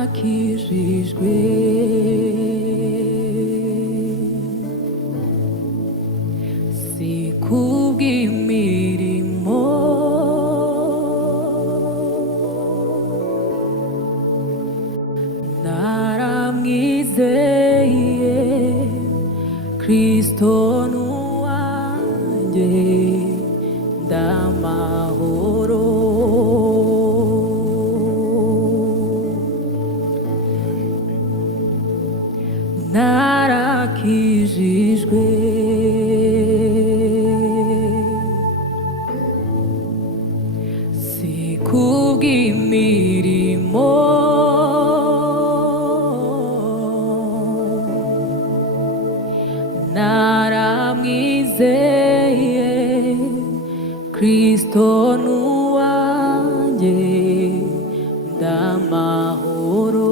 narakijijwe si kubw'imirimo naramwizeye Kristo nuwanjye ndamahoro narakijijwe si kubw'imirimo naramwizeye Kristo nuwanjye ndamahoro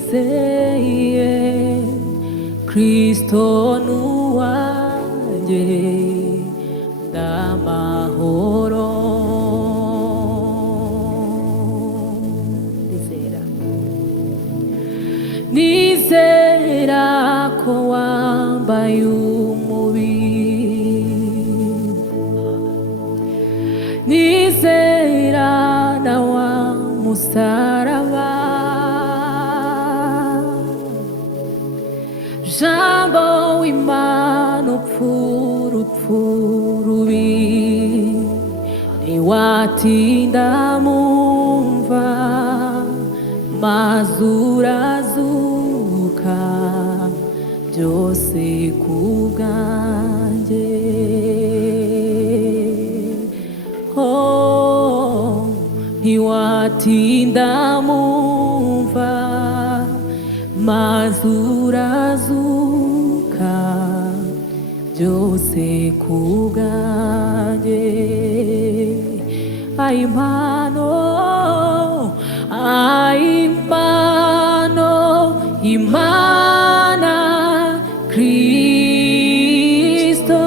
naramwizeye Kristo nuwanjye ndamahoro nizera ko wambaye umubiri nizera na wa musaraba jambo w'Imana upfurupfu rubi ntiwatinda mumva mazurazuka byose kubwanjye ntiwatinda mumva mazurazuka byose kubwanjye impano Imana Kristo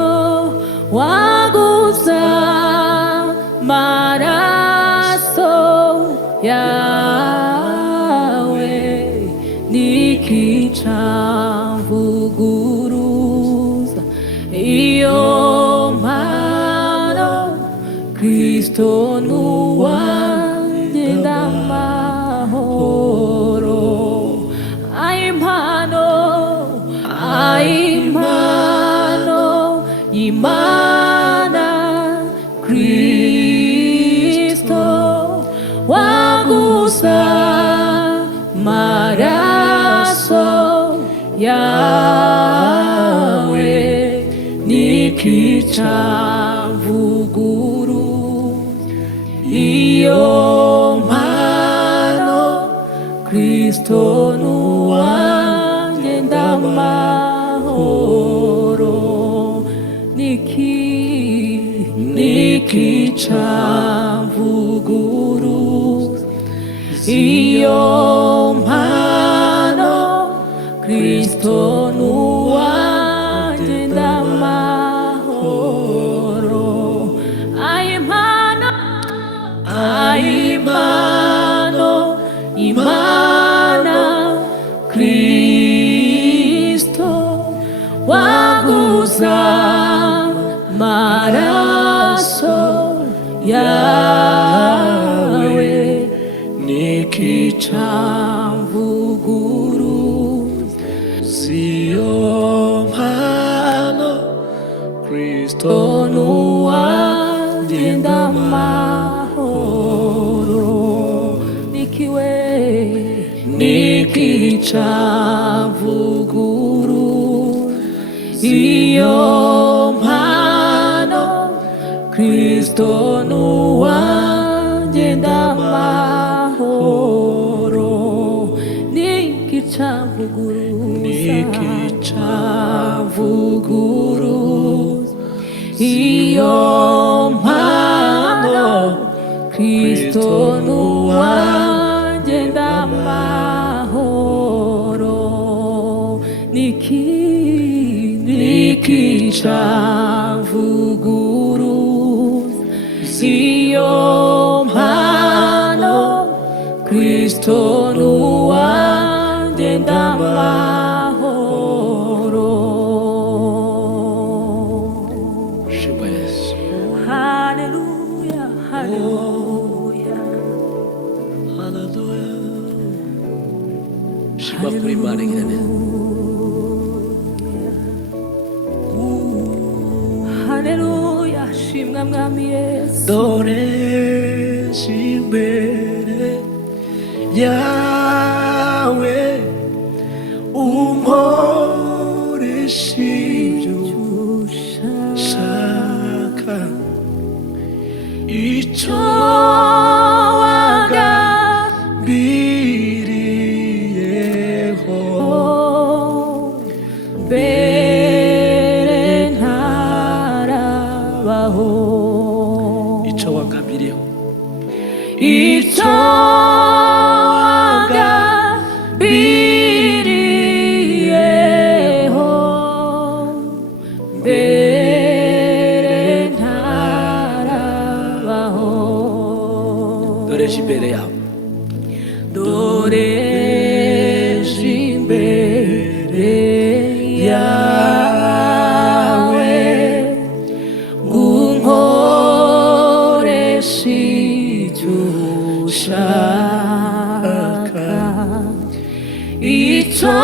waguza maraso yawe nikicamvuguruza iyo mpano Kristo nuwanjye ndamahoro impano Imana Kristo waguza maraso yawe nikicamvuguruza iyo mpano Kristo nuwanjye ndamahoro nikicamvuguruza iyo mpano Kristo nuwanjye ndamahoro impano Imana Kristo waguza maraso yawe nikicamvuguruza siyo mpano Kristo nuwanjye ndamahoro nikicamvuguruza iyo mpano Kristo nuwanjye ndamahoro nikicamvuguruza iyo mpano Kristo nuwanjye ndamahoro nikicamvuguruza icyavuguruza iyo mpano Kristo nuwanjye ndamahoro. Shimwa Yesu. Haleluya, haleluya, Haleluya. Shimwa kuri Imana igira neza. haleluya, shimwa mwami Yesu. Dore imbere yawe unkoresha ibyo ushaka, icyo wagambiriyeho mbere ntarabaho, icyo wagambiriyeho, icyo wagambiriyeho mbere ntarabaho. dore imbere yawe, dore imbere yawe unkoresha icyo ushaka, icyo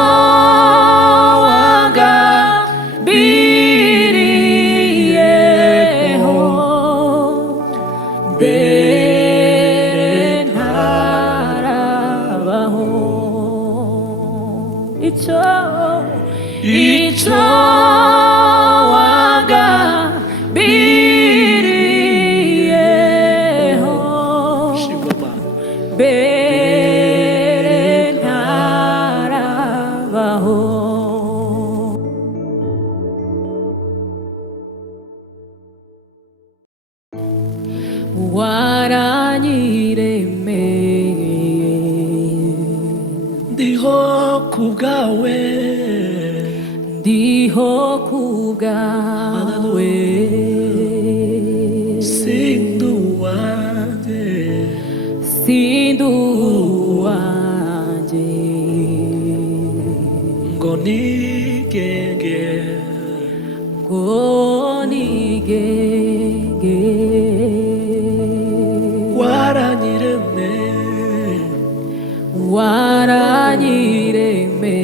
wagambiriyeho mbere ntarabaho, icyo wagambiriyeho shimwa Mana. mbere ntarabaho. waranyiremeye ndiho kubwawe, ndiho kubwawe, sinduwanjye, sinduwanjye ngo nigenge, ngo nigenge, waranyiremeye, waranyiremeye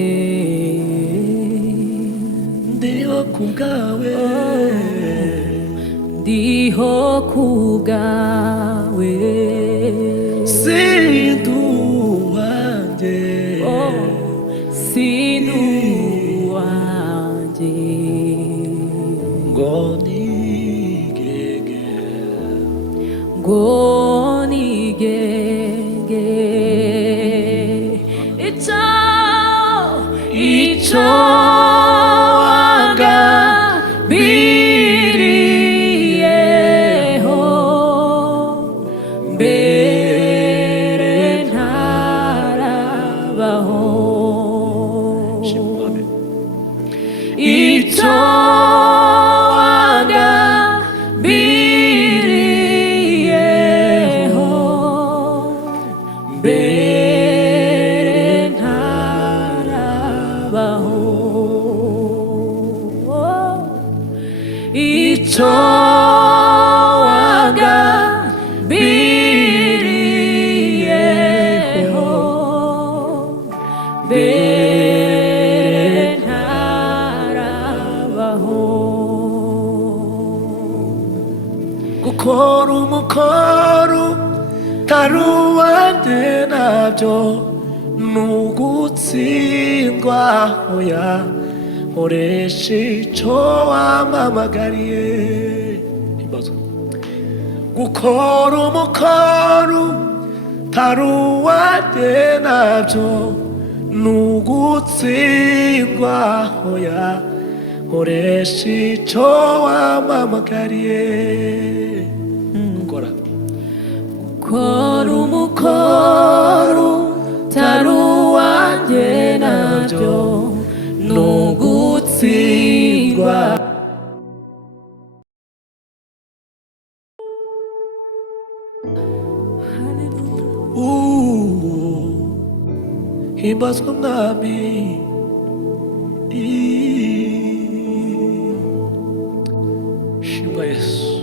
ndiho kubwawe, ndiho kubwawe, sinduwanjye, sinduwanjye ngo nigenge, ngo nigenge, icyo wagambiriyeho mbere ntarabaho, shimwa Mana. icyo wagambiriyeho mbere ntarabaho, icyo wagambiriyeho mbere ntarabaho. gukora umukoro utari uwanjye nabyo ni ugutsindwa, oya nkoresha icyo wampamagariye. gukora umukoro utari uwanjye nabyo ni ugutsindwa, oya nkoresha icyo wampamagariye. gukora umukoro utari uwanjye nabyo ni ugutsindwa, himbazwa mwami shimwa Yesu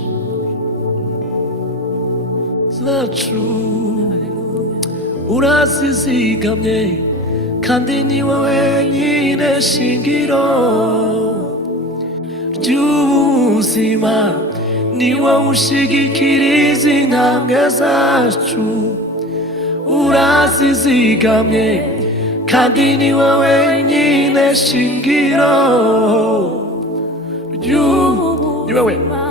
zacu urazizigamye kandi ni wowe wenyine shingiro ry'ubuzima ni wowe ushigikira izi ntambwe zacu urazizigamye kandi ni wowe wenyine shingiro ry'ubuzima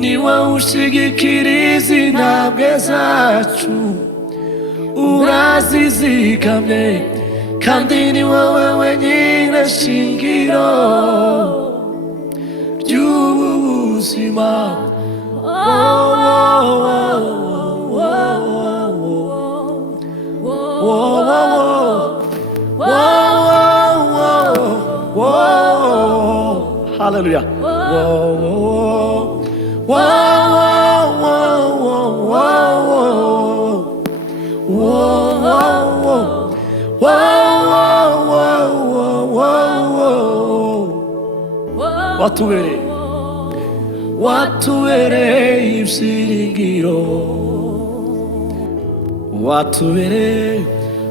ni wowe ushigikira izi ntambwe zacu urazizigamye kandi ni wowe wenyine shingiro ry'ubuzima Hallelujah. watubereye ibyiringiro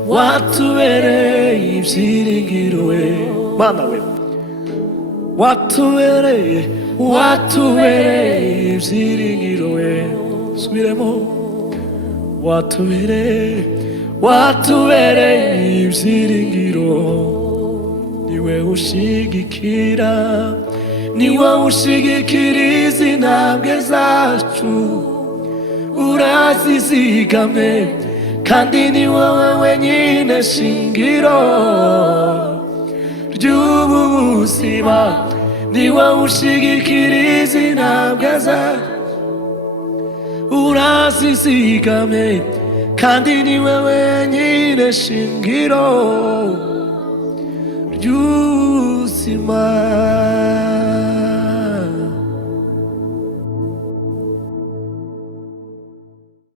watubereye ibyiringiro we Mana we watubereye ibyiringiro we subiremo watubereye ibyiringiro niwe ushigikira izi ntambwe zacu urazizigamye kandi ni wowe wenyine shingiro ry'ubuzima ni wowe ushigikira izi ntambwe zacu urazizigamye kandi ni wowe wenyine shingiro ry'ubuzima